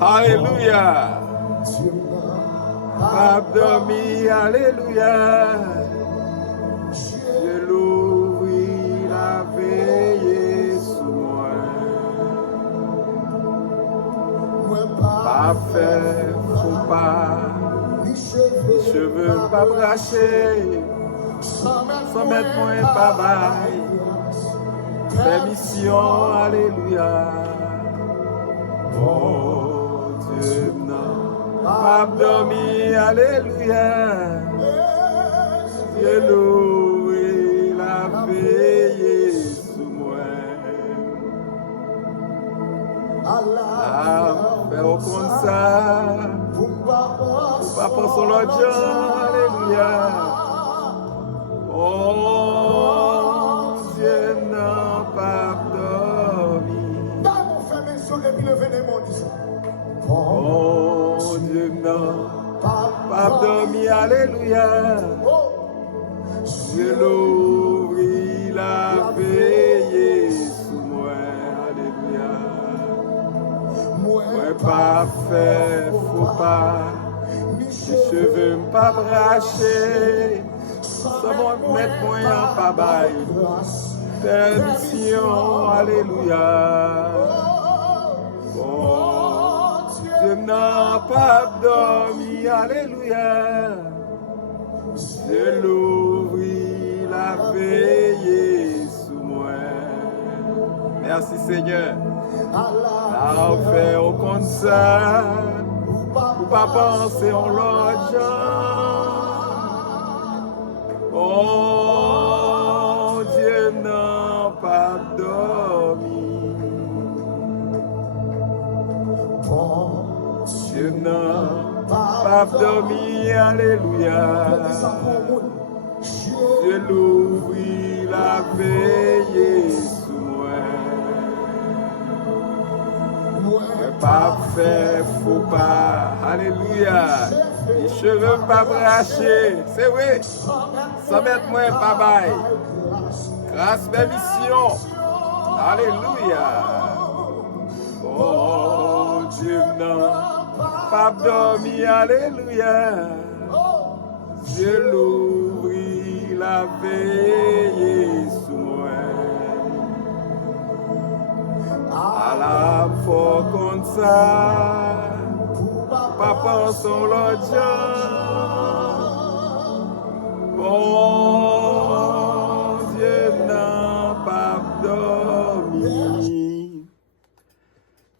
Alléluia. Pas dormi, alléluia. Je l'ouvris la veille sous moi. Pas fait, faut pas. Les cheveux pas brachés. Sans mettre moins pas bail. Permission, alléluia. Oh Dieu, non. Pas dormi, alléluia. Dieu loué la veille sous moi. Ah, faire comme ça. Pour pas penser l'autre jour, alléluia. Oh Dieu, non, pas dormi. Oh Dieu, non, pas dormi, alléluia. Je l'ouvris la veille sous moi, alléluia. Moi pas fait, faut pas, les cheveux pas brachés, sans mettre moyen pas bail. Permission, alléluia. Oh, Dieu n'a pas dormi, alléluia. Je l'ouvris la veille sous moi. Merci Seigneur. La faire au compte ça, pour pas penser en l'autre gens. Oh, Dieu n'a pas dormi. Dieu n'a pas dormi, alléluia. Je l'ouvris la veille sous moi. Pas fait, faut pas, alléluia. Les cheveux pas brachés, c'est vrai. Sans mettre moins pas bail. Grâce permission. Alléluia. Oh Dieu non. Pas dormi, alléluia. Dieu l'ouvrit la veille sous moi. À la fois comme ça. Papa son l'autre bon Dieu n'a pas dormi.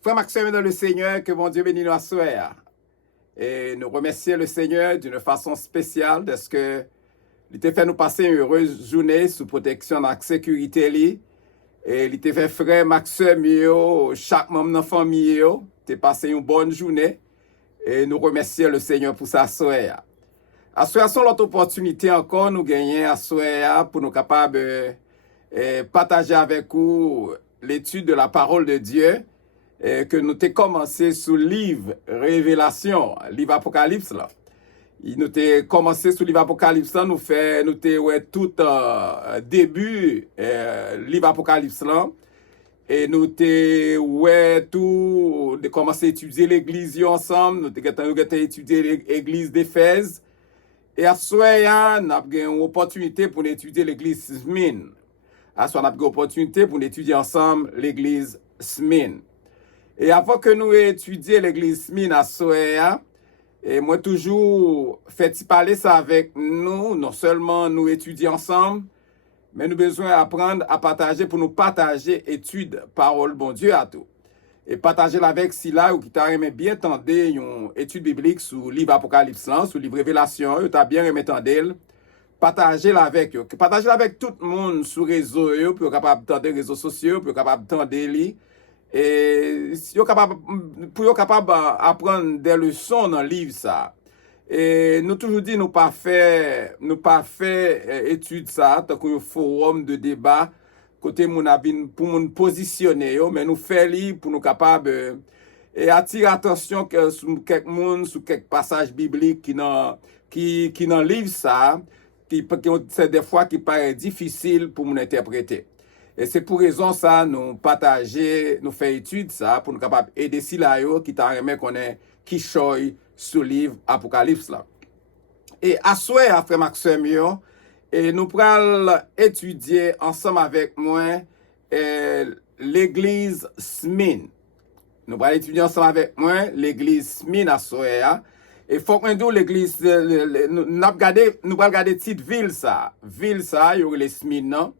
Frère Maxime dans le Seigneur, que mon Dieu bénisse nous à soir. Et nous remercions le Seigneur d'une façon spéciale parce que il t'a fait nous passer une heureuse journée sous protection et sécurité. Et il t'a fait frère Maxime, chaque membre de la famille, t'a passé une bonne journée. Et nous remercions le Seigneur pour sa soeur. À soeur, c'est l'autre opportunité encore, nous gagnons à soeur pour nous capables de partager avec vous l'étude de la parole de Dieu que nous avons commencé sous le livre Révélation, livre Apocalypse. Là. Nous avons commencé sous le livre Apocalypse, nous avons tout début livre Apocalypse. Là. Et nous avons commencé à étudier l'église ensemble. Nous avons étudié l'église d'Éphèse. Et à ce moment, nous avons une opportunité pour étudier l'église Smyrne. À ce moment, nous avons une opportunité pour étudier ensemble l'église Smyrne. Et avant que nous étudions l'église Smyrne à ce moment, et moi toujours fait parler ça avec nous, non seulement nous étudions ensemble, mais nous avons besoin d'apprendre à partager pour nous partager étude, parole, bon Dieu à tout. Et partager avec si là, ou qui t'a aimé bien tendre une étude biblique sur le livre Apocalypse, sur le livre Révélation, ou t'a bien aimé tendre, partager avec eux. Partager avec tout le monde sur les réseaux, pour capable tendre les réseaux sociaux, pour capable tendre les et pour capable d'apprendre des leçons dans le livre ça. Et nous toujours dit nous pas fait étude ça tant qu'un forum de débat côté mon avis pour nous positionner mais nous faire libre pour nous capable et attirer attention que sur quelques monde sur quelques passages bibliques qui dans livre ça qui c'est des fois qui paraît difficile pour nous interpréter. Et c'est pour raison ça, nous partager, nous faire étude ça, pour nous capables aider si là qui t'a remis qu'on est qui choy sur le livre Apocalypse là. Et à souhait, frère Maxime, et nous pourrons étudier ensemble avec moi l'église Smyrne. Nous allons étudier ensemble avec moi l'église Smyrne à Soya. Et il faut qu'on dise l'église, nous allons regarder petite ville ça. Ville ça, il y a les Smyrne.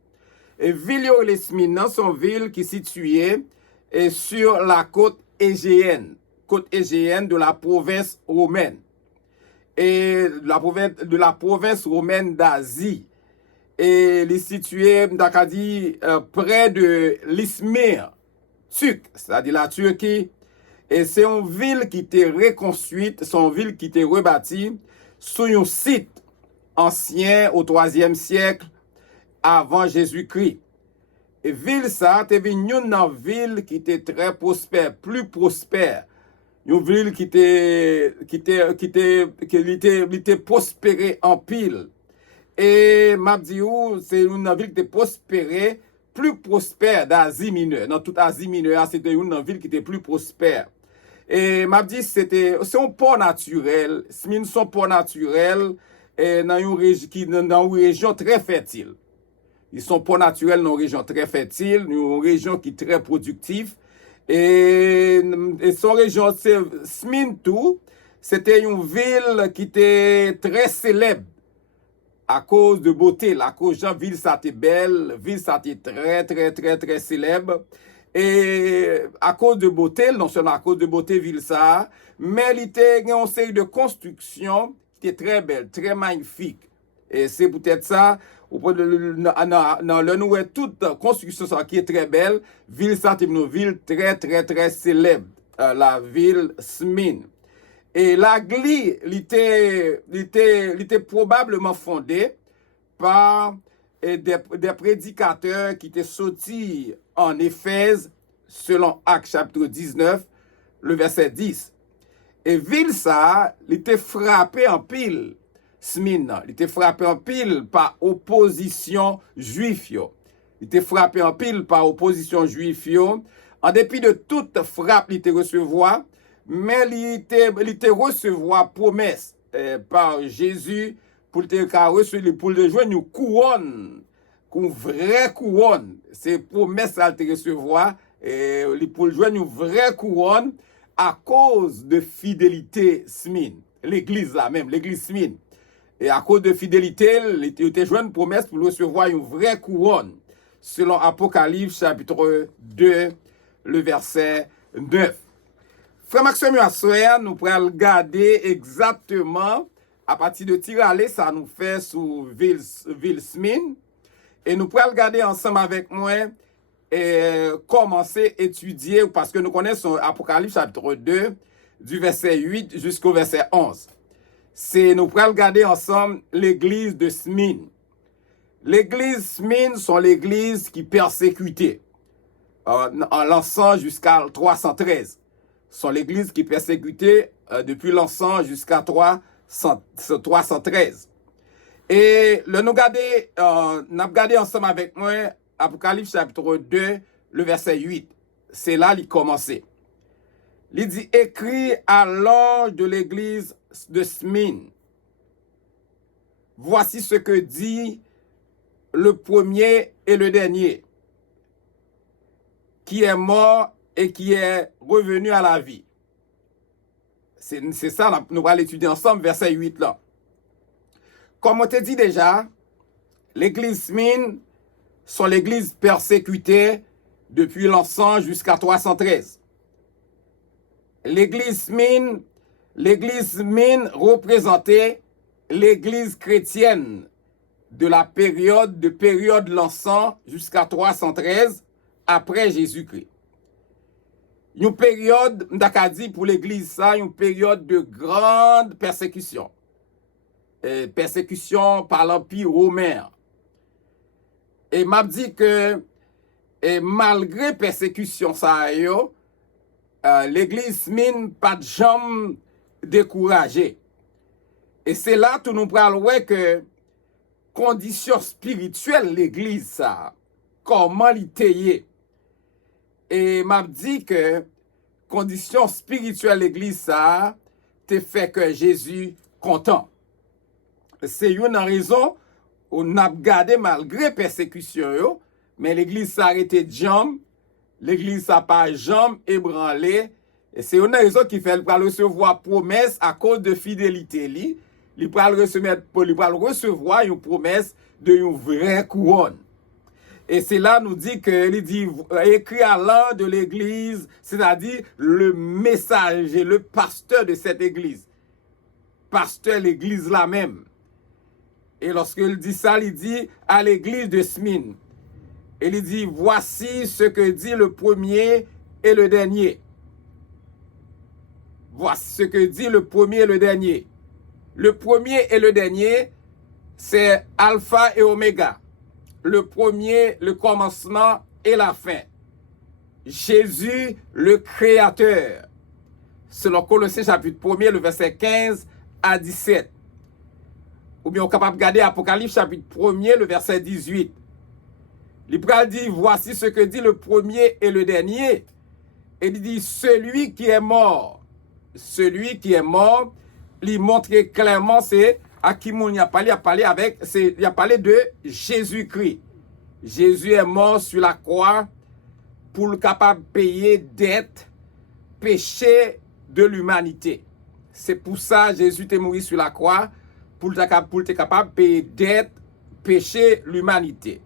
Et ville, il y a les Smyrne, sont villes qui sont situées sur la côte égéenne de la province romaine. Et de la province romaine d'Asie. Et il est situé, près de l'Izmir, c'est-à-dire la Turquie. Et c'est une ville qui était reconstruite, c'est une ville qui était rebâtie sur un site ancien au IIIe siècle avant Jésus-Christ. Et ville ça, c'était une ville qui était très prospère, plus prospère. Une ville qui était prospérée en pile. Et Mabdiou, c'est une ville qui était prospérée, plus prospère d'Asie mineure. Dans toute Asie mineure, c'était une ville qui était plus prospère. Et Mabdi, c'est un port naturel. Smyrne, son port naturel dans une région très fertile. Ils sont port naturel dans une région très fertile, une région qui est très productive. Et son région, Smyrne tout, c'était une ville qui était très célèbre à cause de beauté. À cause de ville, ça était belle, ville, ça était très célèbre. Et à cause de beauté, non seulement à cause de beauté, ville ça, mais il était une série de constructions qui était très belle, très magnifique. Et c'est peut-être ça, dans le nouveau, toute construction qui est très belle, ville ça, c'est une ville très célèbre, la ville Smyrne. Et l'église, il était probablement fondée par des prédicateurs qui étaient sortis en Éphèse, selon Actes chapitre 19, le verset 10. Et ville ça, il était frappé en pile, Smyrne, il était frappé en pile par opposition juive. Il était frappé en pile par opposition juive. En dépit de toute frappe, il était recevoir, mais il était recevoir promesse par Jésus pour le jouer une couronne, une vraie couronne. C'est promesse à te recevoir pour le jouer une vraie couronne à cause de fidélité Smyrne. L'église là même, l'église Smyrne. Et à cause de fidélité, il était joué une promesse pour recevoir une vraie couronne. Selon Apocalypse chapitre 2, le verset 9. Frère Maxime Assoya, nous pourrons regarder exactement à partir de Tiralé, ça nous fait sur ville Smyrne. Et nous pourrons regarder ensemble avec moi et commencer à étudier, parce que nous connaissons Apocalypse chapitre 2, du verset 8 jusqu'au verset 11. Nous pourrons regarder ensemble l'église de Smyrne. L'église Smyrne sont l'église qui persécutait en lançant jusqu'à 313. Sont l'église qui persécutait depuis l'encens jusqu'à 313. Et nous avons regardé ensemble avec moi Apocalypse chapitre 2, le verset 8. C'est là qu'il commençait. Il dit, écrit à l'ange de l'église de Smyrne. Voici ce que dit le premier et le dernier, qui est mort et qui est revenu à la vie. C'est ça, nous allons l'étudier ensemble, verset 8 là. Comme on te dit déjà, l'église Smyrne sont l'église persécutée depuis l'encens jusqu'à 313. L'église Smyrne représentait l'église chrétienne de la période de l'encens jusqu'à 313 après Jésus-Christ. Une période, d'Acadie pour l'église, ça, une période de grande persécution. Persécution par l'Empire romain. Et m'a dit que malgré persécution, ça, l'église Smyrne pas de jambe découragée. Et c'est là que nous parlons que condition spirituelle l'église ça. comment li teye. Et m'a dit que condition spirituelle l'église ça te fait que Jésus content. C'est une raison où n'a gardé malgré persécution yo, mais l'église s'arrêté jam, l'église ça pas jam ébranlé. Et c'est une raison qui fait pour recevoir promesse à cause de fidélité li. Il va recevoir une promesse de une vraie couronne. Et c'est là nous dit que il dit écrit à l'un de l'église, c'est-à-dire le messager, le pasteur de cette église. Pasteur l'église là même. Et lorsqu'il dit ça, il dit à l'église de Smyrne. Et il dit voici ce que dit le premier et le dernier. Voici ce que dit le premier et le dernier. Le premier et le dernier, c'est Alpha et Oméga. Le premier, le commencement et la fin. Jésus, le Créateur. Selon Colossiens chapitre 1er, le verset 15 à 17. Ou bien on est capable de regarder Apocalypse chapitre 1er, le verset 18. L'Ibral dit, voici ce que dit le premier et le dernier. Et il dit, celui qui est mort, il montre clairement, c'est à qui il a parlé de Jésus-Christ. Jésus est mort sur la croix pour le capable de payer dette, péché de l'humanité. C'est pour ça Jésus est mort sur la croix pour être capable de payer dette, péché l'humanité.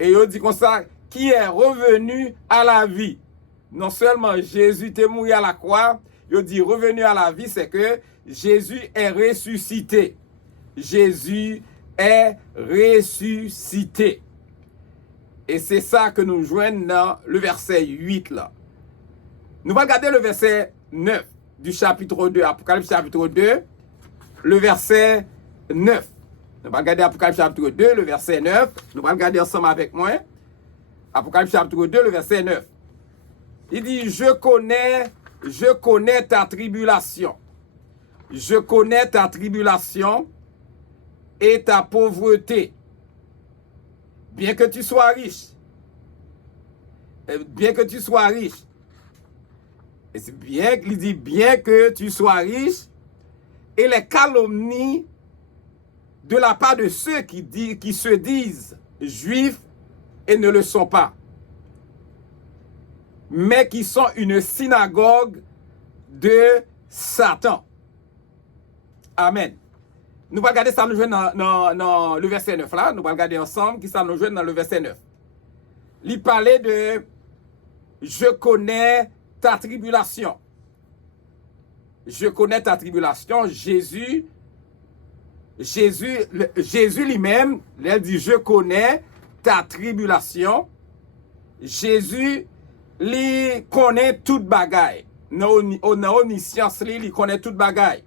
Et il dit comme ça, qui est revenu à la vie. Non seulement Jésus est mort à la croix, il dit revenu à la vie, c'est que Jésus est ressuscité. Jésus est ressuscité. Et c'est ça que nous joignons dans le verset 8 là. Nous allons regarder le verset 9 du chapitre 2, Apocalypse chapitre 2, le verset 9. Nous allons regarder Apocalypse chapitre 2, le verset 9. Nous allons regarder ensemble avec moi. Apocalypse chapitre 2, le verset 9. Il dit, je connais ta tribulation. Je connais ta tribulation et ta pauvreté. Bien que tu sois riche. Bien que tu sois riche. Et c'est bien qu'il dit bien que tu sois riche. Et les calomnies de la part de ceux qui se disent juifs et ne le sont pas. Mais qui sont une synagogue de Satan. Amen. Nous allons regarder ça, nous jouons dans le verset 9 là. Nous allons regarder ensemble qui ça nous joue dans le verset 9. Il parlait de je connais ta tribulation. Je connais ta tribulation. Jésus lui-même, il dit je connais ta tribulation. Jésus lui connaît toute bagaille. Non omniscience, il connaît toute bagaille.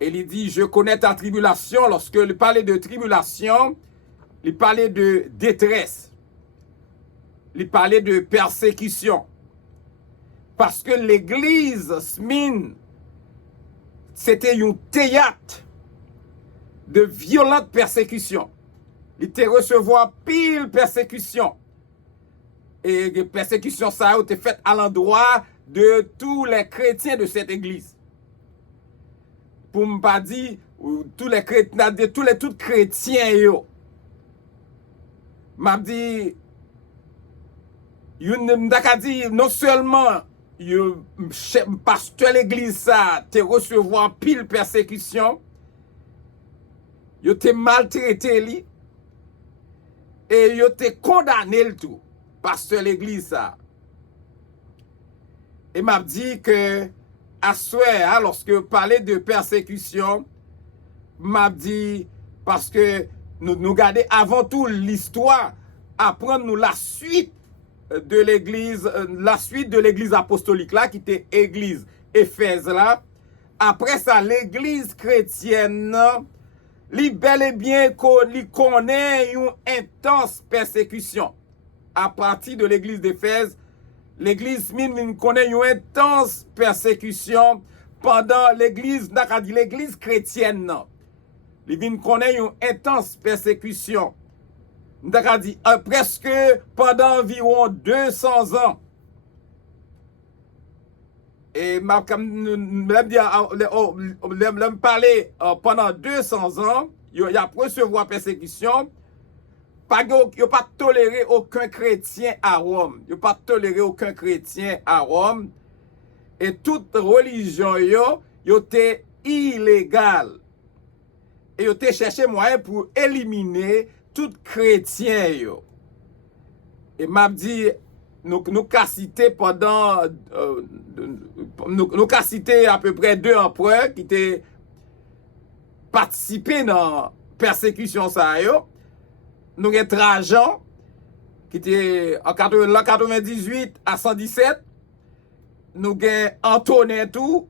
Et il dit, je connais ta tribulation. Lorsqu'il parlait de tribulation, il parlait de détresse. Il parlait de persécution. Parce que l'église Smyrne, c'était un théâtre de violente persécution. Il était recevoir pile persécution. Et les persécutions, ça a été fait à l'endroit de tous les chrétiens de cette église. Pour ne pas dire tous les chrétiens yo. M'a dit non seulement pasteur l'église ça te recevoir pile persécution, yo te maltraité li et yo te condamné le tout pasteur l'église ça. Et m'a dit que à souhait, lorsque parler de persécution, m'a dit, parce que nous regardons avant tout l'histoire, apprendre nous la suite de l'église apostolique là, qui était l'église Éphèse là. Après ça, l'église chrétienne, li bel et bien li connaît une intense persécution. À partir de l'église d'Éphèse, l'église Smyrne connaît une intense persécution pendant l'église chrétienne. Il connaît une intense persécution. Nous dit presque pendant environ 200 ans. Et me parler pendant 200 ans, il y a recevoir persécution. Il n'y a pas toléré aucun chrétien à Rome. Il n'y a pas toléré aucun chrétien à Rome. Et toute religion, était illégale. Et ils cherché moyen pour éliminer tout chrétien. Et m'a dit, nous cité pendant, nous cité à peu près 2 empereurs qui étaient participé dans la persécution ça. Nous avons Trajan, qui était en 98 à 117. Nous avons Antonin tout.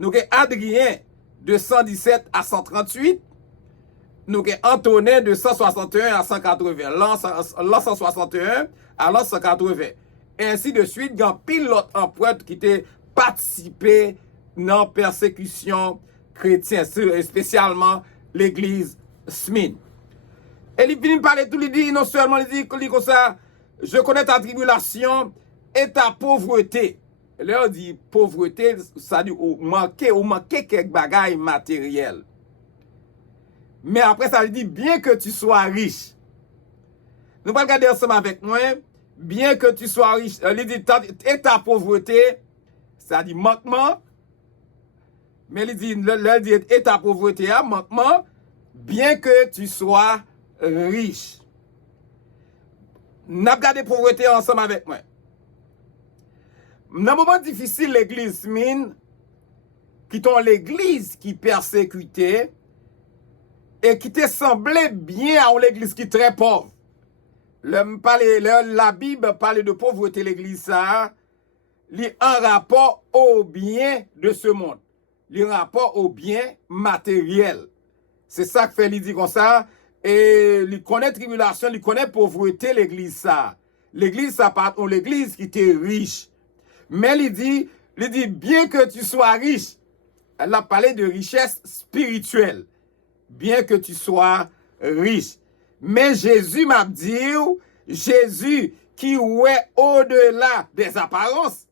Nous avons Adrien de 117 à 138. Nous avons Antonin de 161 à 180. L'an 161 à l'an 180. Et ainsi de suite, il y a pile l'autre empereur qui était participé dans la persécution chrétienne, spécialement l'église Smyrne. Et il vient parler tout, il dit, non seulement il dit comme ça, je connais ta tribulation et ta pauvreté. Et là, on dit pauvreté, ça dit ou manquer quelques bagailles matérielles. Mais après, ça dit bien que tu sois riche. Nous allons regarder ensemble avec moi, bien que tu sois riche. Il dit et ta pauvreté, ça dit manquement. Mais il dit et ta pauvreté, manquement, bien que tu sois riche. Nous avons regardé pauvreté ensemble avec moi. Dans un moment difficile, l'église Smyrne, qui est l'église qui persécutait et qui te semblait bien à l'église qui est très pauvre. La Bible parle de pauvreté, l'église ça, en rapport au bien de ce monde, en rapport au bien matériel. C'est ça que fait il dit comme ça. Et il connaît tribulation, il connaît pauvreté, l'église ça. L'église ça part l'église qui était riche. Mais il dit bien que tu sois riche. Elle a parlé de richesse spirituelle. Bien que tu sois riche. Mais Jésus m'a dit, Jésus qui est au-delà des apparences.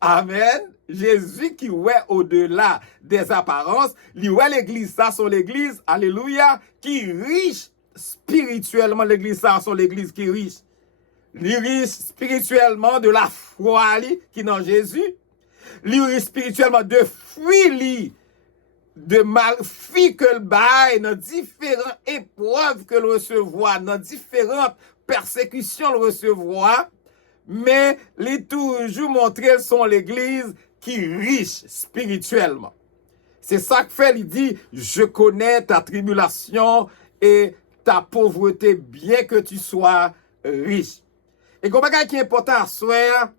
Amen. Jésus qui est au-delà des apparences. L'église, ça, sont l'église, alléluia, qui est riche spirituellement. L'église, ça, sont l'église qui est riche. Riche spirituellement de la foi qui est dans Jésus. Riche spirituellement de fruits de malfi que le bail, dans différentes épreuves que le recevoir, dans différentes persécutions le recevoir, mais les toujours montrer sont l'église qui est riche spirituellement. C'est ça que fait, il dit, je connais ta tribulation et ta pauvreté, bien que tu sois riche. Et comme bagage qui est important à soi,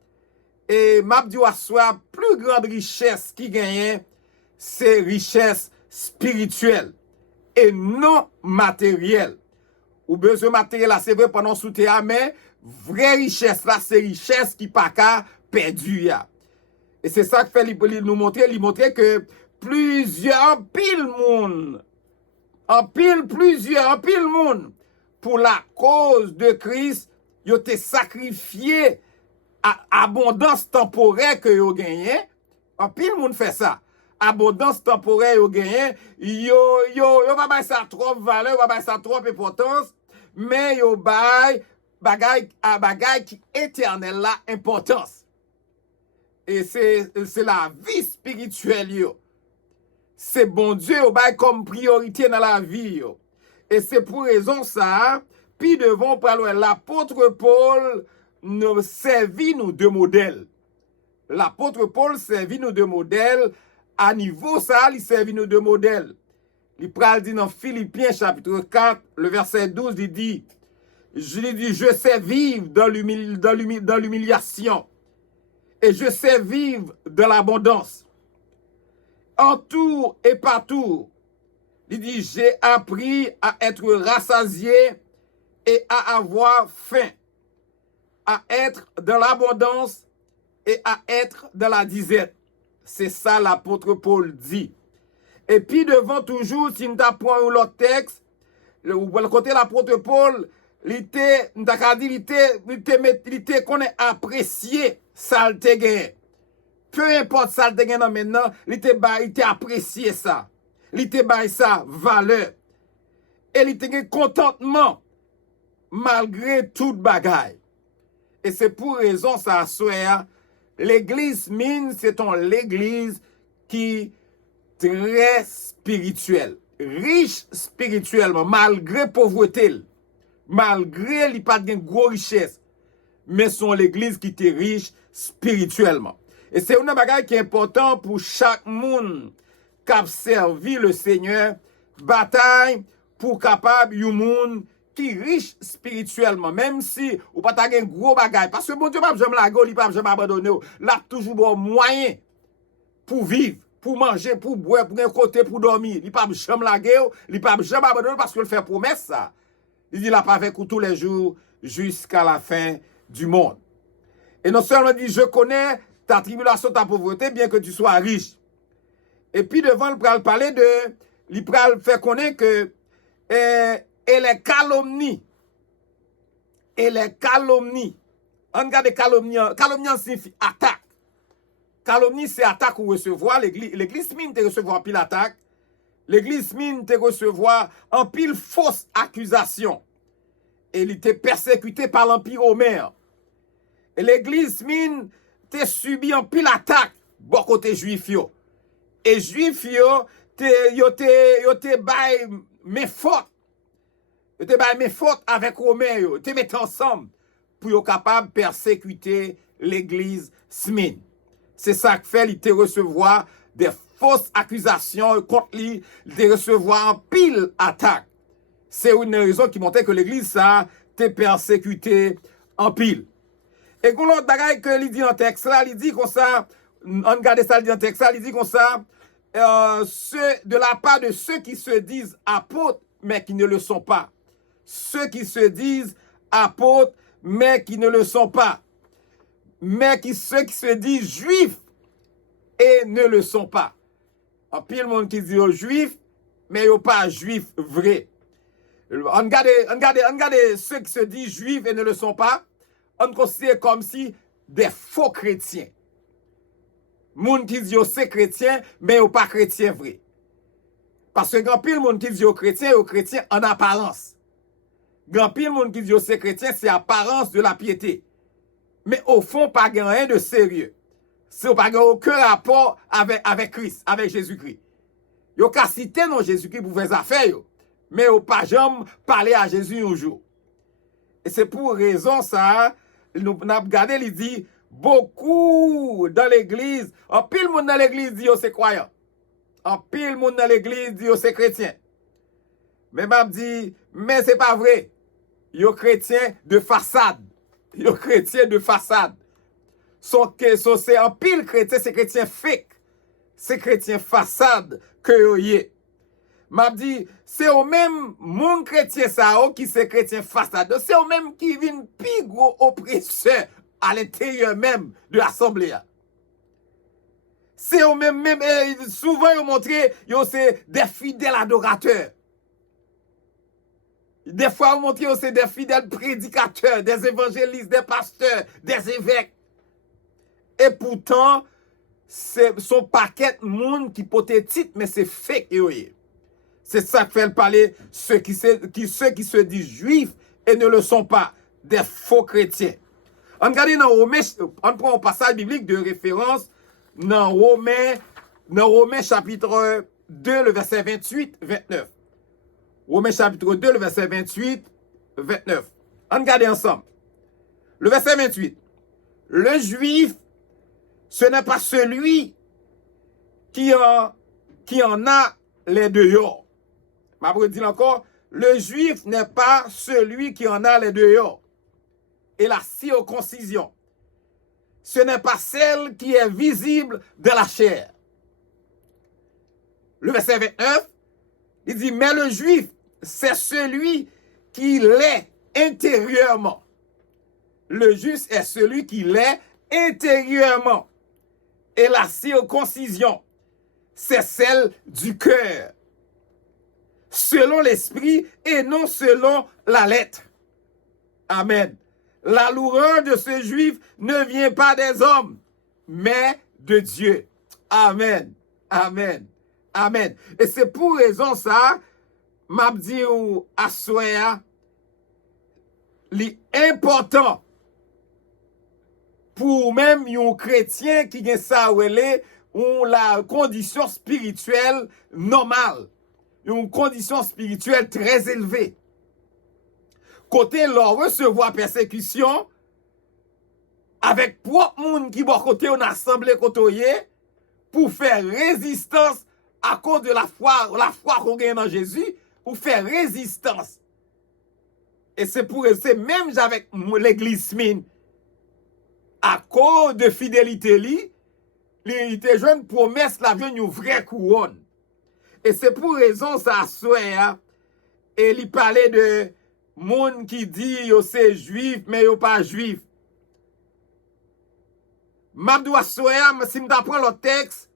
et m'a dit à soi, plus grande richesse qui gagne, c'est richesse spirituelle et non matérielle. Ou besoin matériel là, c'est vrai pendant sous terre, mais vraie richesse là, c'est richesse qui pas qu'à perdu. Et c'est ça que fait nous montrer, que plusieurs pile monde, plusieurs monde pour la cause de Christ, ils ont été sacrifiés à abondance temporaire que yo gagné. En pile monde fait ça. Abondance temporaire yo gagné, yo pas ça trop valeur, pas ça trop importance, mais yo bagay qui éternel la importance. Et c'est la vie spirituelle yo. C'est bon Dieu yo bail comme priorité dans la vie yo. Et c'est pour raison ça, puis devant parler l'apôtre Paul nous servit nous de modèle. L'apôtre Paul servit nous de modèle. À niveau ça, il servit nous de modèle. Il pral dit dans Philippiens chapitre 4, le verset 12, il dit, je sais vivre dans l'humiliation et je sais vivre dans l'abondance. En tout et partout, il dit, j'ai appris à être rassasié et à avoir faim, à être dans l'abondance et à être dans la disette. C'est ça l'apôtre Paul dit. Et puis devant toujours, si nous apprenons l'autre texte, ou le côté l'apôtre Paul, il était qu'on est apprécié ça le te gagné. Peu importe ça le te gagné maintenant, il était apprécié ça. Il était bail ça valeur. Et il était contentement malgré toute bagaille. Et c'est pour raison ça soit l'église mine, c'est l'église qui très spirituelle, riche spirituellement malgré pauvreté, malgré il pas de gros richesse, mais son l'église qui était riche spirituellement. Et c'est une bagaille qui est important pour chaque monde qui a servi le Seigneur, bataille pour capable yon monde qui riche spirituellement, même si ou pas ta gen gros bagay, parce que bon Dieu pas jamais la go, il pas jamais abandonner, là toujours bon moyen pour vivre, pour manger, pour boire, pour un côté pour dormir, il pas jamais la guerre, il pas jamais abandonner parce qu'il fait promesse ça. Il dit là pas avec vous tous les jours jusqu'à la fin du monde. Et non seulement dit je connais ta tribulation, ta pauvreté, bien que tu sois riche. Et puis devant il pral parler de, il pral faire connaître que et les calomnies. On regarde calomnie signifie attaque. Calomnie c'est attaque ou recevoir. L'église mine te recevoir pile attaque. L'église mine te recevoir en pile fausse accusation. Et il était persécuté par l'empire romain. Et l'église mine te subi en pile attaque bon côté juif yo. Et juif yo te bay mes fautes. Te bay mes fautes avec Romain yo, te mettent ensemble pour yo capable persécuter l'église Smine. C'est ça que fait, il te recevoir des fausses accusations contre lui, il te recevoir en pile attaque. C'est une raison qui montrait que l'église ça te persécuté en pile. Et quand l'autre bagaille que il dit en texte là, il dit comme ça, on regarde ça, il dit en texte là, il dit comme ça, de la part de ceux qui se disent apôtres, mais qui ne le sont pas. Ceux qui se disent apôtres, mais qui ne le sont pas. Ceux qui se disent juifs et ne le sont pas. En pile monde qui dit juifs, mais ils pas juifs vrais. On regarde ceux qui se disent juifs et ne le sont pas, on considère comme si des faux chrétiens. Moun qui dit c'est chrétien, mais ils pas chrétien vrai. Parce que grand pile monde qui dit chrétien en apparence. Grand pile monde qui dit c'est chrétien, c'est apparence de la piété. Mais au fond, pas rien de sérieux. C'est pas aucun rapport avec Christ, avec Jésus-Christ. Yo ka cité non Jésus-Christ pour faire affaires yo, mais yo pas jamais parler à Jésus un jour. Et c'est pour raison ça, nous n'a regardé, il dit beaucoup dans l'église, en pile monde dans l'église dit yo c'est croyant. En pile monde dans l'église dit yo c'est chrétien. Mais m'a dit mais c'est pas vrai. Yo chrétien de façade. Yo chrétien de façade. C'est en pile chrétien, c'est chrétien fake. C'est chrétien façade que yo yé. M'a dit c'est au même monde chrétien ça qui c'est chrétien façade. C'est au même qui vient plus gros oppresseur à l'intérieur même de l'assemblée. C'est au même souvent yo montré yo c'est des fidèles adorateurs. Des fois, on montre que c'est des fidèles prédicateurs, des évangélistes, des pasteurs, des évêques. Et pourtant, c'est son paquet de monde qui peut-être, mais c'est fake. C'est ça que fait parler ceux qui se disent juifs et ne le sont pas, des faux chrétiens. On regarde dans Romains, on prend un passage biblique de référence dans Romains chapitre 2, le verset 28-29. Romains chapitre 2, le verset 28, 29. On regarde ensemble. Le verset 28. Le juif, ce n'est pas celui qui en a les dehors. Je dire encore, le juif n'est pas celui qui en a les dehors. Et la circoncision, ce n'est pas celle qui est visible de la chair. Le verset 29, il dit, mais le juif, c'est celui qui l'est intérieurement. Le juif est celui qui l'est intérieurement. Et la circoncision, c'est celle du cœur. Selon l'esprit et non selon la lettre. Amen. La loueur de ce juif ne vient pas des hommes, mais de Dieu. Amen. Amen. Amen. Et c'est pour raison ça, m'a dit ou à soya, l'important pour même un chrétien qui a ça ou la condition spirituelle normale, une condition spirituelle très élevée. Côté leur recevoir persécution, avec propre monde qui va côté on assemblé côté pour faire résistance à cause de la foi qu'on gagne dans Jésus, pour faire résistance. Et c'est même avec l'église mine, à cause de fidélité il était jeune promesse la vie une vraie couronne. Et c'est pour raison ça soit et il parlait de monde qui dit yo c'est juif mais yo pas juif. M'abdou soya si m'apprend le texte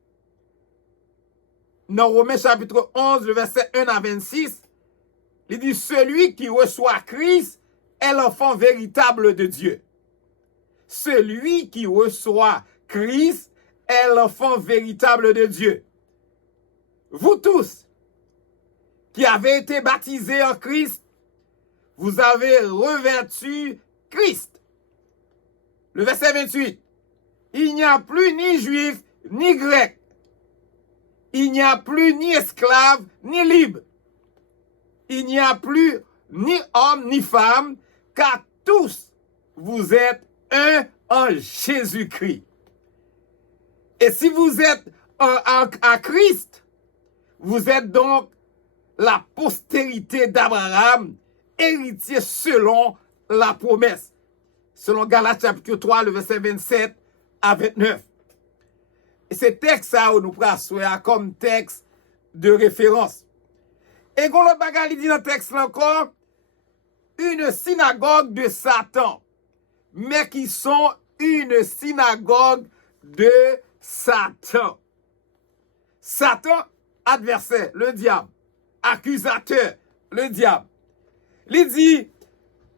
dans Romains chapitre 11 le verset 1 à 26, il dit celui qui reçoit Christ est l'enfant véritable de Dieu. Celui qui reçoit Christ est l'enfant véritable de Dieu. Vous tous qui avez été baptisés en Christ, vous avez revêtu Christ. Le verset 28. Il n'y a plus ni juif, ni grec. Il n'y a plus ni esclave, ni libre. Il n'y a plus ni homme, ni femme, car tous vous êtes un en Jésus-Christ. Et si vous êtes à Christ, vous êtes donc la postérité d'Abraham, héritier selon la promesse. Selon Galates chapitre 3, le verset 27 à 29. Et ce texte-là, nous prenons comme texte de référence. Et quand le bagage dit dans le texte encore, une synagogue de Satan, mais qui sont une synagogue de Satan. Satan, adversaire, le diable. Accusateur, le diable. Il dit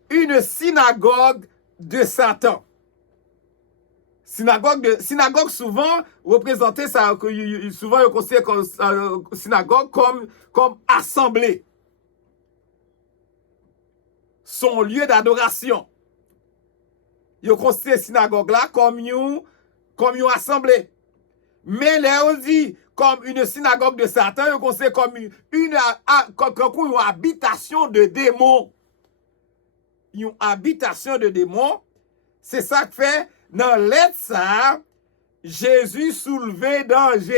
une synagogue de Satan. Synagogue souvent représentait ça, souvent on considère comme synagogue comme assemblée. Son lieu d'adoration. Yo considère synagogue là comme une assemblée. Mais là on dit comme une synagogue de Satan, yo considère comme une habitation de démons. Une habitation de démons. C'est ça que fait dans l'être ça, Jésus soulevé danger.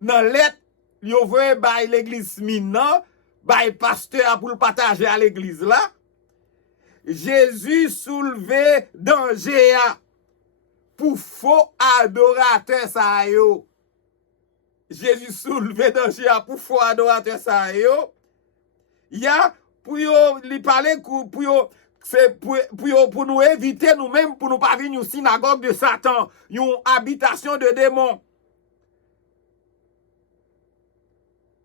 Dans l'être, yo veut bay l'église maintenant, bay pasteur pour le partager à l'église là. Jésus soulevé danger pour faux adorateurs ça yo. Jésus soulevé danger pour faux adorateurs ça yo. Ya pour yo li parler pour yo c'est pour nous éviter nous-mêmes, pour nous pas venir une synagogue de Satan, une habitation de démons.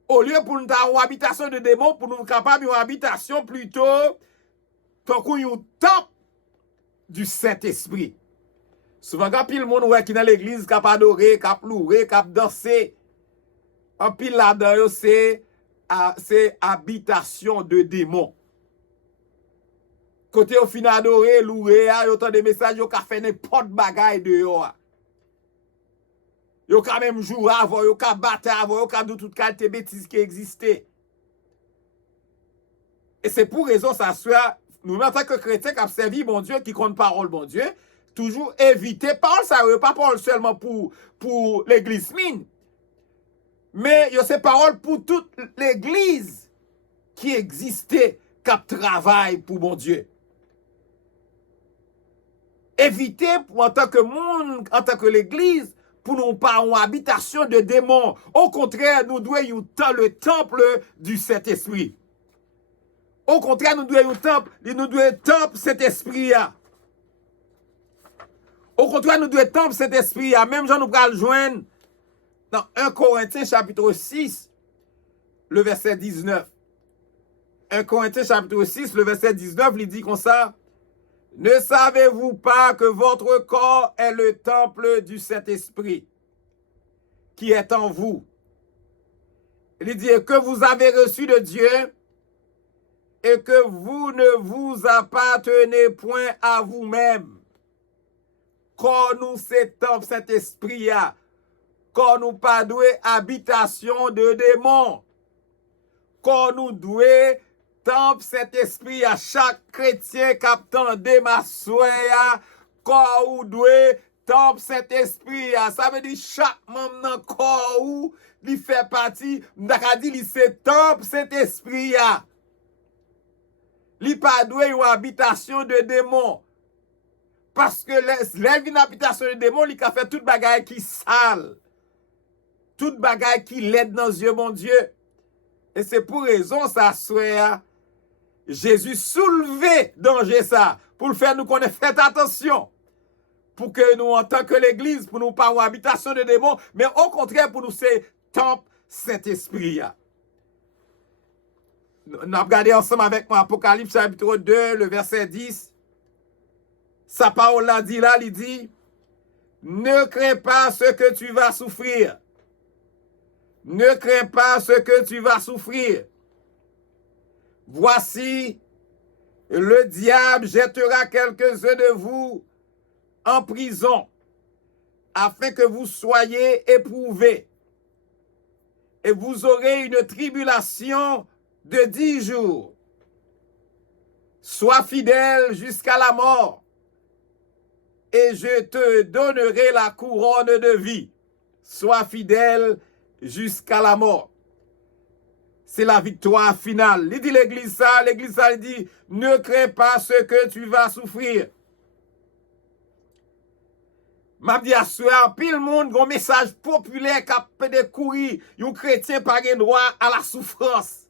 Au lieu pour nous avoir une habitation de démons, pour nous capable une habitation plutôt tant qu'un temple du Saint-Esprit. Souvent, quand pile monde qui dans l'église, qui a adoré, qui a loué, qui a dansé, en pile là-dedans, c'est habitation de démons. Côté au fin adoré, loué, yo tant de messages, yo ka fait n'importe bagaille de yo. Yo ka même jouer avant, yo ka battre avant, yo ka de toute qualité bêtise qui existait. Et c'est pour raison ça soit nous en tant que chrétiens qui servi bon Dieu, qui compte parole bon Dieu, toujours éviter parole ça, pas parole seulement pour l'église mine. Mais yo c'est parole pour toute l'église qui existait, qui travaille pour bon Dieu. Éviter en tant que monde, en tant que l'église, pour nous pas une habitation de démons. Au contraire, nous devons être le temple du Saint-Esprit. Au contraire, nous devons être temple cet esprit là. Au contraire, nous devons être temple cet esprit là. Même Jean nous va le joindre dans 1 Corinthiens chapitre 6, le verset 19. 1 Corinthiens chapitre 6, le verset 19, il dit comme ça, « Ne savez-vous pas que votre corps est le temple du Saint-Esprit qui est en vous? » Il dit, « Que vous avez reçu de Dieu et que vous ne vous appartenez point à vous-même. » Corps nous, c'est temple Saint-Esprit, corps nous pas doué habitation de démons. Corps nous doué temple Saint-Esprit à chaque chrétien captant de ma soya, corps ou doué temple Saint-Esprit, ça veut dire chaque membre dans corps ou il fait partie, m'daka dit li c'est temple Saint-Esprit, li pas doué une habitation de démons. Parce que une habitation de démons, il a fait toute bagaille qui sale. Toute bagaille qui l'aide dans les yeux, mon Dieu. Et c'est pour raison, ça, soit Jésus soulevé danger ça. Pour le faire, nous connaissons, faites attention. Pour que nous, en tant que l'Église, pour nous pas une habitation de démons, mais au contraire, pour nous, c'est temple Saint-Esprit. Nous avons regardé ensemble avec moi Apocalypse chapitre 2, le verset 10. Sa parole l'a dit là, il dit, ne crains pas ce que tu vas souffrir. Ne crains pas ce que tu vas souffrir. Voici, le diable jettera quelques-uns de vous en prison, afin que vous soyez éprouvés. Et vous aurez une tribulation de 10 jours. Sois fidèle jusqu'à la mort, et je te donnerai la couronne de vie. Sois fidèle jusqu'à la mort. C'est la victoire finale. Il dit l'église ça, il dit, ne crains pas ce que tu vas souffrir. M'a dit à soir, pile monde, un message populaire qui a fait courir, un chrétien par un droit à la souffrance.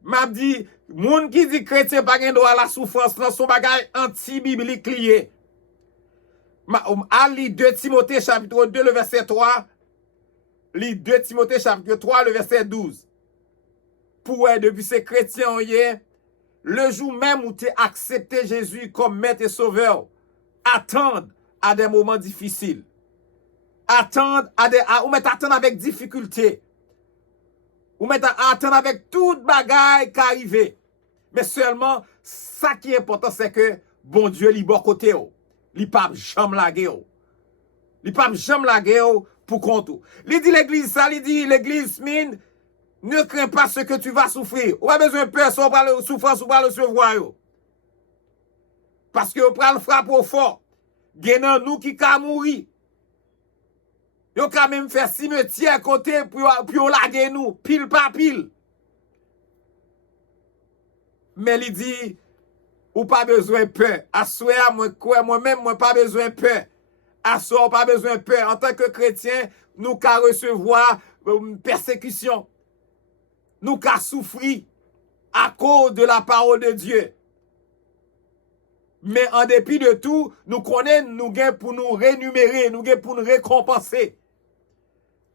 M'a dit, monde qui dit chrétien par un droit à la souffrance, dans son bagage anti-biblique lié. À lire 2 Timothée chapitre 2, le verset 3. Lis 2 Timothée chapitre 3, le verset 12. Pour depuis ces chrétiens, le jour même où tu as accepté Jésus comme maître et sauveur, attendre à des moments difficiles. Attendre attendre avec difficulté. Ou attendre avec toute bagaille qui arrive. Mais seulement, ça qui est important, c'est que bon Dieu, il est bon côté. Il pas jamais lagué. Il pas jamais lagué pour compte. Il dit l'église ça, il dit l'église mine, ne crains pas ce que tu vas souffrir. Ou pas besoin de peur, soit pas le souffrance, ou pas le recevoir. Parce que on prend le frappe au fort. Genan nous qui ka mourir. Yo ka même faire cimetière à côté pour laguer nous, pile par pile. Mais il dit ou pas besoin de peur. Assoir moi-même moi pas besoin de peur. Assoir pas besoin de peur. En tant que chrétien, nous qu'à recevoir persécution. Nous qu'à souffrir à cause de la parole de Dieu. Mais en dépit de tout, nous connaissons, nous gagnons pour nous rémunérer, nous gagnons pour nous récompenser.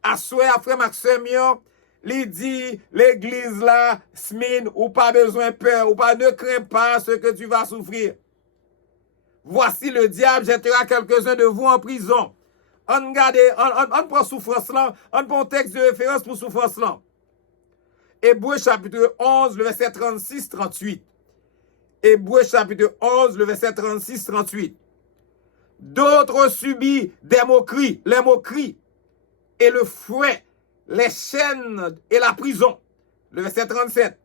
Assoir, frère Maximian, il dit, l'église là, smine, ou pas besoin de peur, ou pas ne crains pas ce que tu vas souffrir. Voici le diable jettera quelques-uns de vous en prison. On prend souffrance là, on prend texte de référence pour souffrance là. Hébreux chapitre 11, le verset 36-38. Hébreux chapitre 11, le verset 36-38. D'autres subissent des moqueries, les moqueries, et le fouet, les chaînes et la prison. Le verset 37.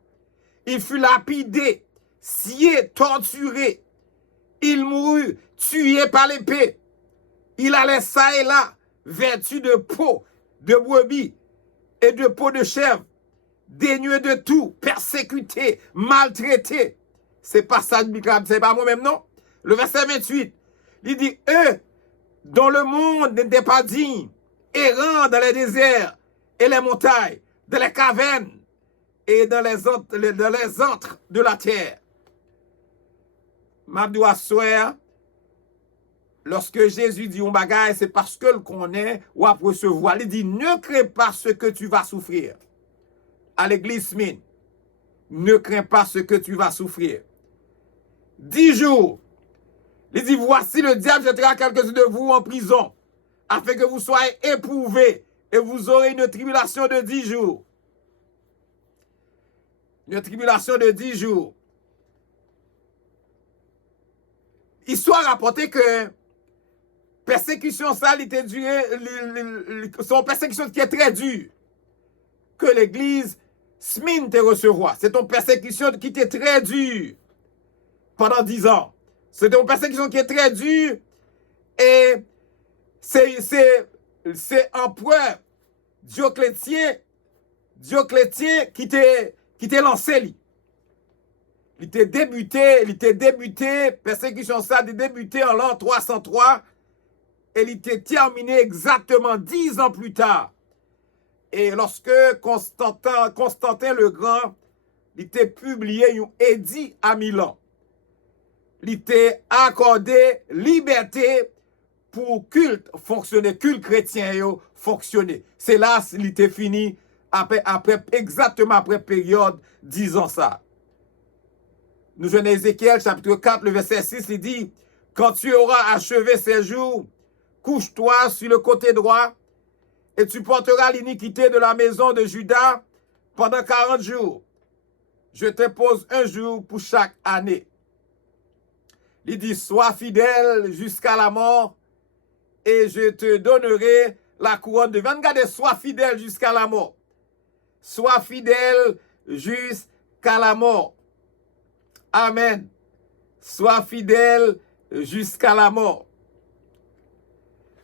Il fut lapidé, scié, torturé. Il mourut, tué par l'épée. Il allait ça et là, vêtu de peau, de brebis et de peau de chèvre, dénué de tout, persécuté, maltraité. C'est pas ça, c'est pas moi-même, non. Le verset 28, il dit, eux, dont le monde n'était pas digne, errant dans les déserts et les montagnes, dans les cavernes et dans les antres de la terre. M'abdou assoir, lorsque Jésus dit un bagage, c'est parce que le connaît ou à recevoir. Il dit, ne crains pas ce que tu vas souffrir. À l'église mine. ne crains pas ce que tu vas souffrir. 10 jours. Il dit, voici le diable jettera quelques-uns de vous en prison, afin que vous soyez éprouvés, et vous aurez une tribulation de 10 jours. Une tribulation de 10 jours. Histoire rapportée que persécution ça, son persécution qui est très dure, que l'église Smyrne te recevoir. C'est une persécution qui était très dure pendant 10 ans. C'est une persécution qui est très dure et c'est empereur Dioclétien qui t'est lancé. Il était débuté, persécution ça, il débuté en l'an 303 et il était terminé exactement 10 ans plus tard. Et lorsque Constantin le Grand, il était publié un édit à Milan. Il était accordé liberté pour culte fonctionner, culte chrétien fonctionner. C'est là qu'il était fini exactement après période 10 ans ça. Nous venons Ézéchiel chapitre 4, le verset 6, il dit, quand tu auras achevé ces jours, couche-toi sur le côté droit et tu porteras l'iniquité de la maison de Juda pendant 40 jours. Je t'impose un jour pour chaque année. Il dit, sois fidèle jusqu'à la mort et je te donnerai la couronne de vie. Regardez, sois fidèle jusqu'à la mort. Sois fidèle jusqu'à la mort. Amen. Sois fidèle jusqu'à la mort.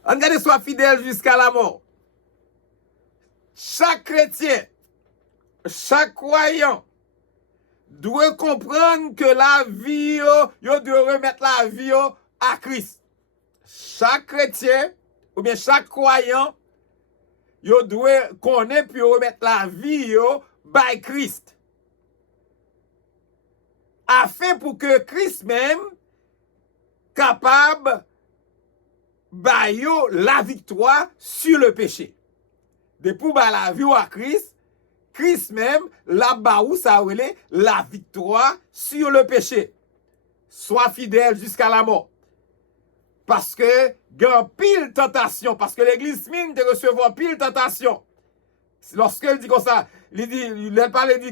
Regardez, sois fidèle jusqu'à la mort. Chaque chrétien, chaque croyant doit comprendre que la vie, il doit remettre la vie à Christ. Chaque chrétien, ou bien chaque croyant, il doit connaître puis remettre la vie by Christ. Afin pour que Christ même capable de la victoire sur le péché. Depuis la vie à Christ, Christ même, là-bas où ça relève la victoire sur le péché. Sois fidèle jusqu'à la mort. Parce que, il y a pile tentation, parce que l'église Smyrne te recevoir pile tentation. Lorsqu'elle dit comme ça, il dit,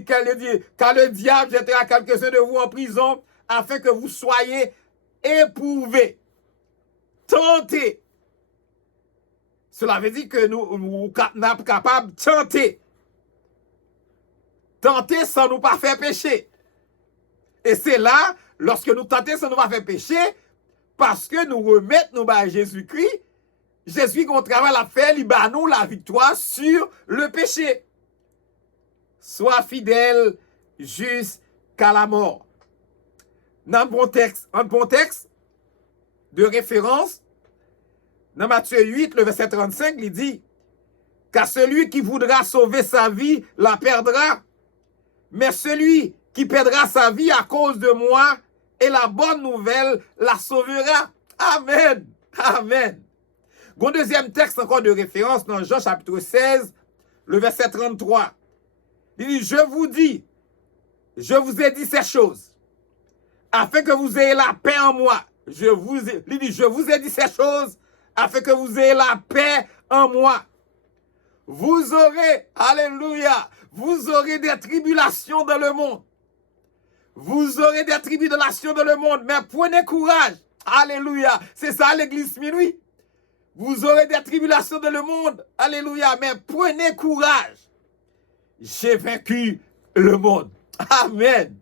car le diable jettera quelques-uns de vous en prison, afin que vous soyez éprouvés, tentés. Cela veut dire que nous sommes capables de tenter. Tenter sans nous pas faire pécher. Et c'est là, lorsque nous tentons sans nous pas faire pécher, parce que nous remettons à Jésus-Christ, Jésus qu'on travaille à faire, il bat nous la victoire sur le péché. Sois fidèle jusqu'à la mort. Dans un bon texte de référence, dans Matthieu 8, le verset 35, il dit, car celui qui voudra sauver sa vie la perdra, mais celui qui perdra sa vie à cause de moi et la bonne nouvelle la sauvera. Amen. Amen. Bon deuxième texte encore de référence dans Jean chapitre 16, le verset 33. Il dit, je vous ai dit ces choses, afin que vous ayez la paix en moi. Il dit, je vous ai dit ces choses, afin que vous ayez la paix en moi. Vous aurez, alléluia, vous aurez des tribulations dans le monde. Vous aurez des tribulations dans le monde, mais prenez courage. Alléluia. C'est ça l'église minuit. Vous aurez des tribulations dans le monde. Alléluia. Mais prenez courage. J'ai vaincu le monde. Amen.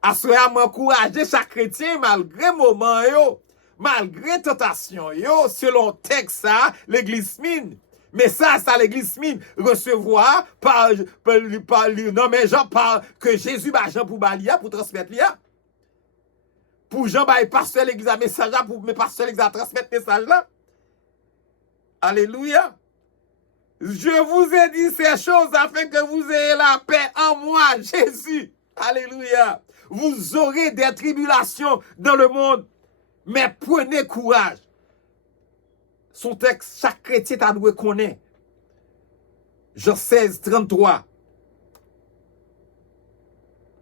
Assoyez m'encourager chaque chrétien malgré moment malgré tentation selon texte ça, l'église mine. Mais ça l'église mine recevoir par non mais Jean par que Jésus ba Jean pour balia pour transmettre lia. Pour Jean ba pasteur l'église a message là pour me pasteur l'église a transmettre message là. Alléluia. Je vous ai dit ces choses afin que vous ayez la paix en moi, Jésus. Alléluia. Vous aurez des tribulations dans le monde, mais prenez courage. Son texte, chaque chrétien t'a dû connaître. Jean 16, 33.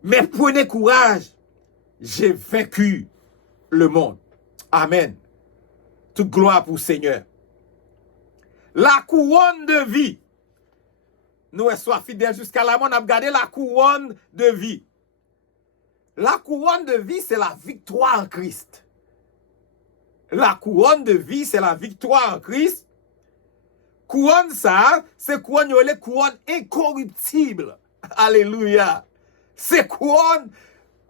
Mais prenez courage, j'ai vaincu le monde. Amen. Toute gloire pour le Seigneur. La couronne de vie. Nous soyons fidèles jusqu'à la mort. On a regardé la couronne de vie. La couronne de vie, c'est la victoire en Christ. La couronne de vie, c'est la victoire en Christ. Couronne, ça, c'est couronne, les couronne incorruptible. Alléluia. C'est couronne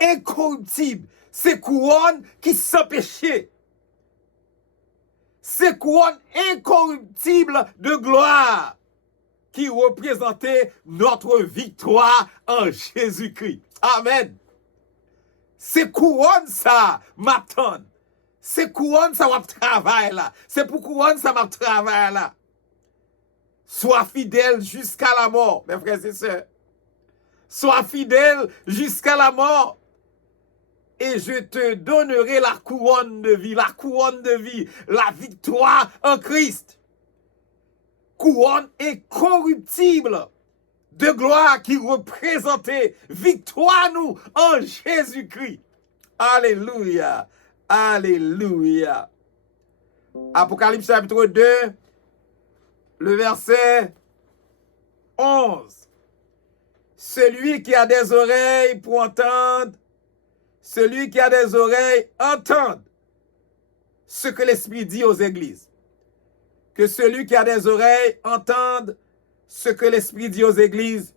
incorruptible. C'est couronne qui sans péché. C'est couronne incorruptible de gloire qui représentait notre victoire en Jésus-Christ. Amen. C'est couronne ça, m'attend. C'est couronne ça m'a travail là. C'est pour couronne ça m'a travail là. Sois fidèle jusqu'à la mort, mes frères et sœurs. Sois fidèle jusqu'à la mort. Et je te donnerai la couronne de vie, la victoire en Christ. Couronne incorruptible de gloire qui représentait victoire nous en Jésus-Christ. Alléluia. Alléluia. Apocalypse chapitre 2, le verset 11. Celui qui a des oreilles pour entendre, celui qui a des oreilles entende ce que l'Esprit dit aux églises. Que celui qui a des oreilles entende ce que l'Esprit dit aux églises.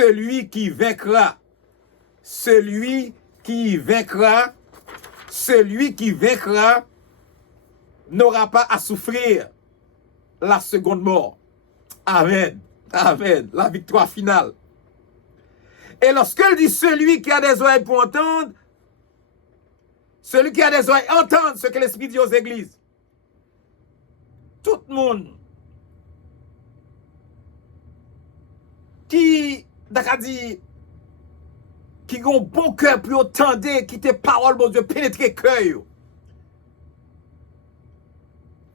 Celui qui vaincra, n'aura pas à souffrir la seconde mort. Amen. Amen. La victoire finale. Et lorsqu'elle dit celui qui a des oreilles pour entendre, celui qui a des oreilles entendre ce que l'Esprit dit aux églises. Tout le monde qui a un bon cœur pour entendre, qui te parole, bon Dieu, pénétrer cœur.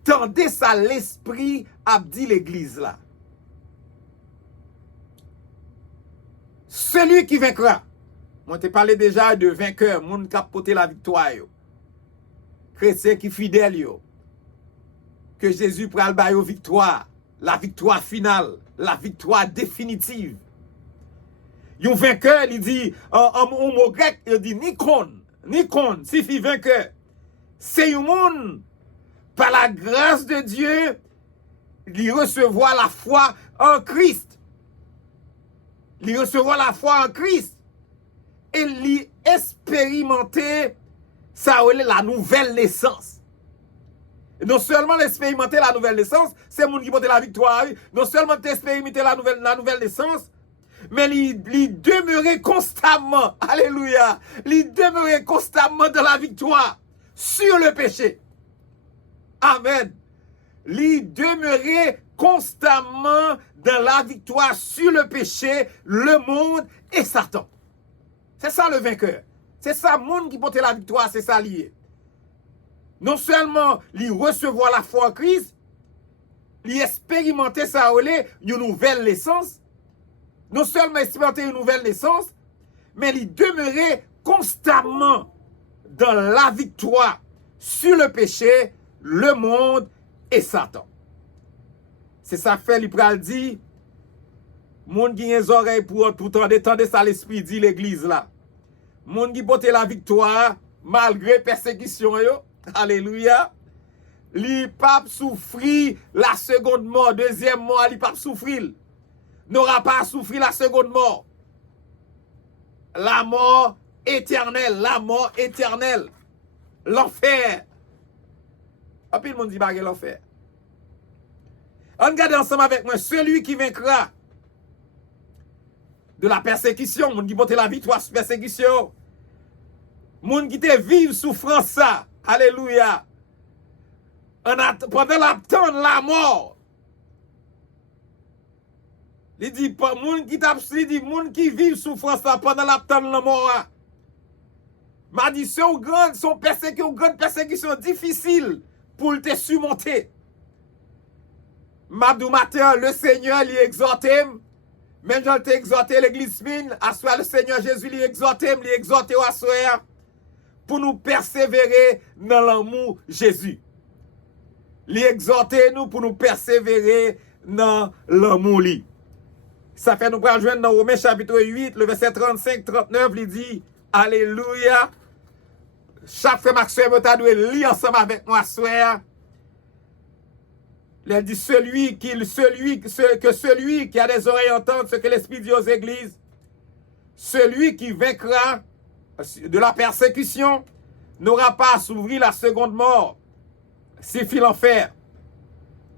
Tendez ça l'Esprit a dit l'église là. Celui qui vaincra. Moi, te parlé déjà de vainqueur, moun qui a porté la victoire. Chrétien qui fidèle. Yo. Que Jésus pral ba yo victoire. La victoire finale. La victoire définitive. Yon vainqueur, il dit, en mot grec, il dit Nikon. Nikon, signifie vainqueur. C'est yon moun, par la grâce de Dieu, il recevoir la foi en Christ. Il recevoir la foi en Christ. Et il expérimenter ça, la nouvelle naissance. Et non seulement l'expérimenter la nouvelle naissance, c'est moun qui porte la victoire. Non seulement expérimenter la nouvelle naissance, mais il demeurer constamment, alléluia, il demeurer constamment dans la victoire sur le péché. Amen. Il demeurer constamment dans la victoire sur le péché, le monde et Satan. C'est ça le vainqueur. C'est ça, monde qui porte la victoire, c'est ça lié. Non seulement il recevoir la foi en Christ, il expérimenter ça, une nouvelle naissance. Non seulement expérimenter une nouvelle naissance, mais il demeurer constamment dans la victoire sur le péché, le monde et Satan. C'est ça fait, il pral dit, monde qui a les oreilles pour entendre ça l'Esprit dit l'église là. Monde qui porte la victoire malgré persécution yo. Alléluia. Li pas souffrir la seconde mort, deuxième mort, li pas souffrir. N'aura pas à souffrir la seconde mort. La mort éternelle, l'enfer. Et puis le monde dit bague l'enfer. On regarde ensemble avec moi, celui qui vaincra de la persécution, monde qui porte la victoire sur persécution, monde qui te vive souffrance ça, alléluia. Pendant l'attente la mort. Il dit monde qui vit souffrance ça pendant l'attente la mort. M'a dit c'est une grande persécution difficile pour te surmonter. M'abdou matin le Seigneur lui exhorte Même j'en t'ai exhorté l'église Smine, à soi le Seigneur Jésus lui exhorté ou à soi pour nous persévérer dans l'amour Jésus. Lui exhorter nous pour nous persévérer dans l'amour lui. Ça fait nous rejoindre dans Romains chapitre 8, le verset 35-39, il dit Alléluia. Chaque frère Maxime doit lire ensemble avec moi, soeur. Il dit celui qui a des oreilles entendent ce que l'Esprit dit aux églises, celui qui vaincra de la persécution n'aura pas à s'ouvrir la seconde mort. C'est fil l'enfer.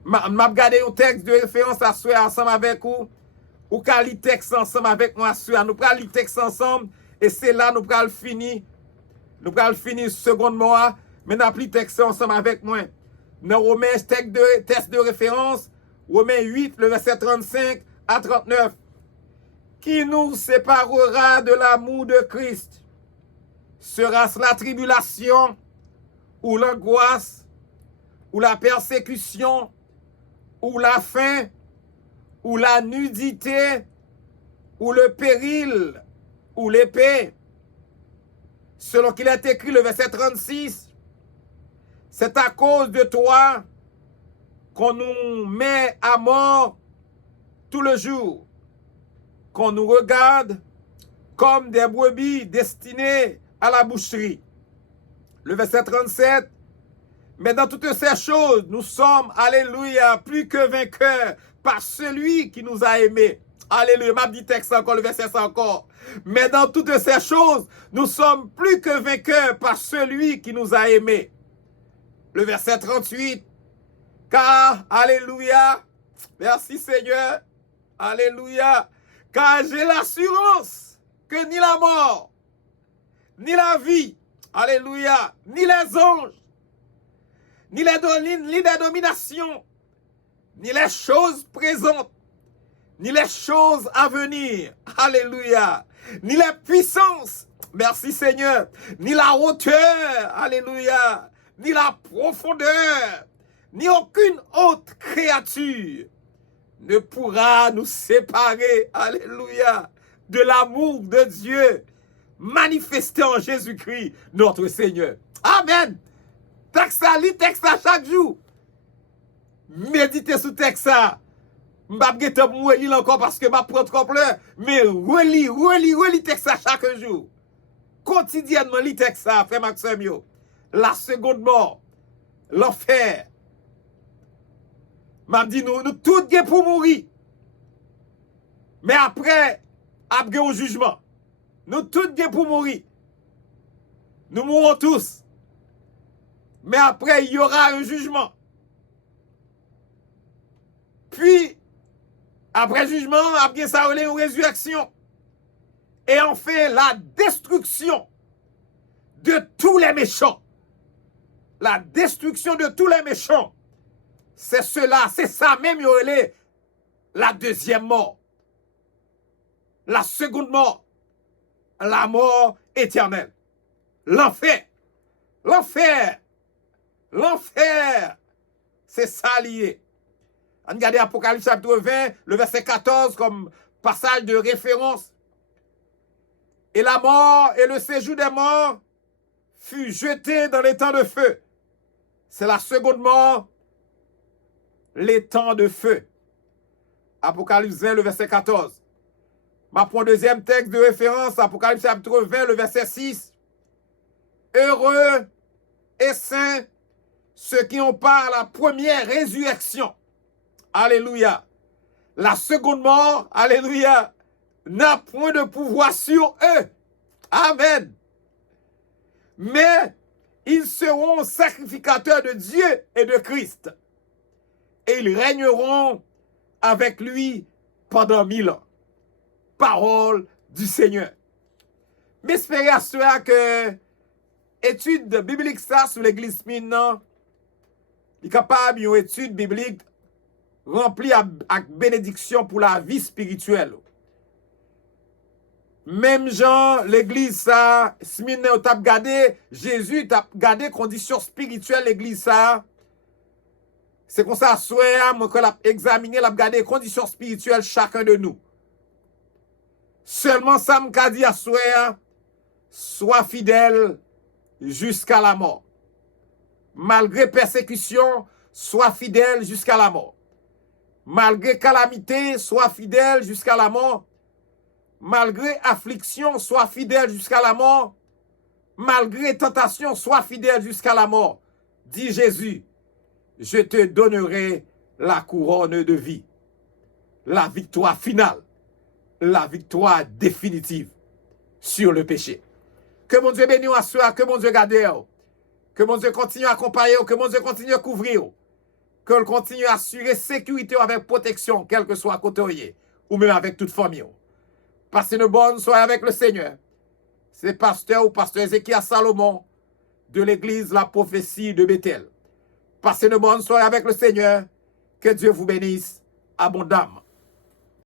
M'a regardé un texte de référence à soeur ensemble avec vous. Ou qu'à lire texte ensemble avec moi, soeur. Nous prenons lire texte ensemble et c'est là nous prenons fini. Nous prenons fini seconde mois, mais nous appelons texte ensemble avec moi. Dans Romains, texte de référence, Romains 8, le verset 35 à 39. Qui nous séparera de l'amour de Christ? Sera-ce la tribulation, ou l'angoisse, ou la persécution, ou la faim, ou la nudité, ou le péril, ou l'épée? Selon qu'il est écrit, le verset 36, c'est à cause de toi qu'on nous met à mort tout le jour, qu'on nous regarde comme des brebis destinées à la boucherie. Le verset 37, mais dans toutes ces choses, nous sommes, alléluia, plus que vainqueurs par celui qui nous a aimés. Alléluia, m'a dit texte encore, le verset encore. Mais dans toutes ces choses, nous sommes plus que vainqueurs par celui qui nous a aimés. Le verset 38, car, alléluia, merci Seigneur, alléluia, car j'ai l'assurance que ni la mort, ni la vie, alléluia, ni les anges, ni les dominations, ni les choses présentes, ni les choses à venir, alléluia, ni les puissances, merci Seigneur, ni la hauteur, alléluia, ni la profondeur, ni aucune autre créature ne pourra nous séparer, alléluia, de l'amour de Dieu manifesté en Jésus-Christ, notre Seigneur. Amen. Texte à lire, texte à chaque jour. Méditez sur texte ça. M'bap gete m'oueli encore parce que m'a prend trop pleur, mais relis texte ça chaque jour. Quotidiennement lis texte ça, frère Maxime yo. La seconde mort, l'enfer. M'a dit nous tout gen pour mourir. Mais après, après un jugement. Nous tout gen pour mourir. Nous mourrons tous. Mais après, il y aura un jugement. Puis, après jugement, après ça, il y aura une résurrection. Et enfin, la destruction de tous les méchants. La destruction de tous les méchants. C'est cela, c'est ça même, il y aura la deuxième mort. La seconde mort. La mort éternelle. L'enfer. L'enfer. L'enfer. C'est ça lié. On regarde Apocalypse chapitre 20, le verset 14 comme passage de référence. Et la mort et le séjour des morts fut jeté dans les temps de feu. C'est la seconde mort, les temps de feu. Apocalypse 20, le verset 14. Ma prends deuxième texte de référence, Apocalypse chapitre 20, le verset 6. Heureux et saints ceux qui ont part à la première résurrection. Alléluia. La seconde mort, alléluia, n'a point de pouvoir sur eux. Amen. Mais ils seront sacrificateurs de Dieu et de Christ. Et ils régneront avec lui pendant 1000 ans. Parole du Seigneur. M'espérer à cela que étude biblique ça sur l'église maintenant, il est capable d'une étude biblique remplie avec bénédiction pour la vie spirituelle. Même Jean, l'église ça, Smyrne t'a gardé, Jésus t'a gardé conditions spirituelles l'église ça. C'est comme ça, moi, qu'on a examiné, l'a gardé conditions spirituelles chacun de nous. Seulement ça m'a dit à soi, sois fidèle jusqu'à la mort. Malgré persécution, sois fidèle jusqu'à la mort. Malgré calamité, sois fidèle jusqu'à la mort. Malgré affliction, sois fidèle jusqu'à la mort. Malgré tentation, sois fidèle jusqu'à la mort. Dit Jésus, je te donnerai la couronne de vie. La victoire finale. La victoire définitive sur le péché. Que mon Dieu bénisse à soi, que mon Dieu garde, que mon Dieu continue à accompagner, que mon Dieu continue à couvrir, que le continue à assurer sécurité avec protection, quel que soit côté ou même avec toute famille. Passez une bonne soirée avec le Seigneur. C'est pasteur ou pasteur Ézéchiel Salomon de l'église La Prophétie de Bethel. Passez une bonne soirée avec le Seigneur. Que Dieu vous bénisse abondamment.